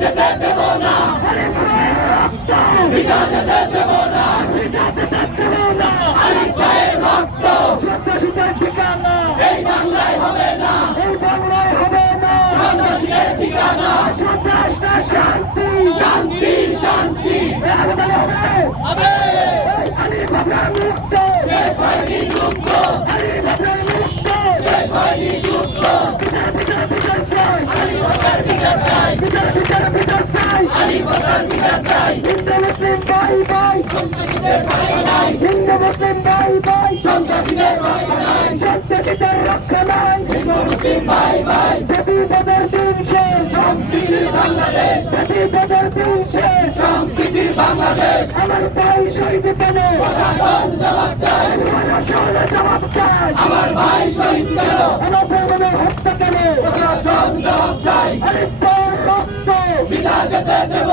যেতে দেব না, পিতা যেতে দেব না, আলিফ ভাইয়ের রক্ত সন্ত্রাসীদের ঠিকানা এই বাংলায় হবে না, সন্ত্রাসীদের ঠিকানা। সন্ত্রাস না শান্তি শান্তি শান্তি হবে, আলিফ আপনার মুক্ত শেষ হয়নি যুদ্ধ, আলিফ আপনার মুক্ত শেষ হয়নি যুদ্ধ, বিচার চাই আলিফ হত্যার বিচার চাই, বিচার চাই আলিফ হত্যার বিচার চাই। হিন্দু মুসলিম ভাই ভাই সন্ত্রাসীদের ভয় নাই, হিন্দু মুসলিম ভাই ভাই সন্ত্রাসীদের ভয় নাই, সন্ত্রাসীদের রক্ষা নাই হিন্দু মুসলিম ভাই ভাই, প্রতিবাদের দিন শেষ সম্প্রীতির বাংলাদেশ, প্রতিবাদের দিন শেষ সম্প্রীতির বাংলাদেশ। আমার ভাই শহীদ কেন প্রশাসন জবাব চাই, প্রশাসন জবাব চাই আমার ভাই শহীদ কেন, অনবরত হত্যা কেন প্রশাসন জবাব চাই, আলিফ ভাইয়ের রক্ত পিতা যেতে দেব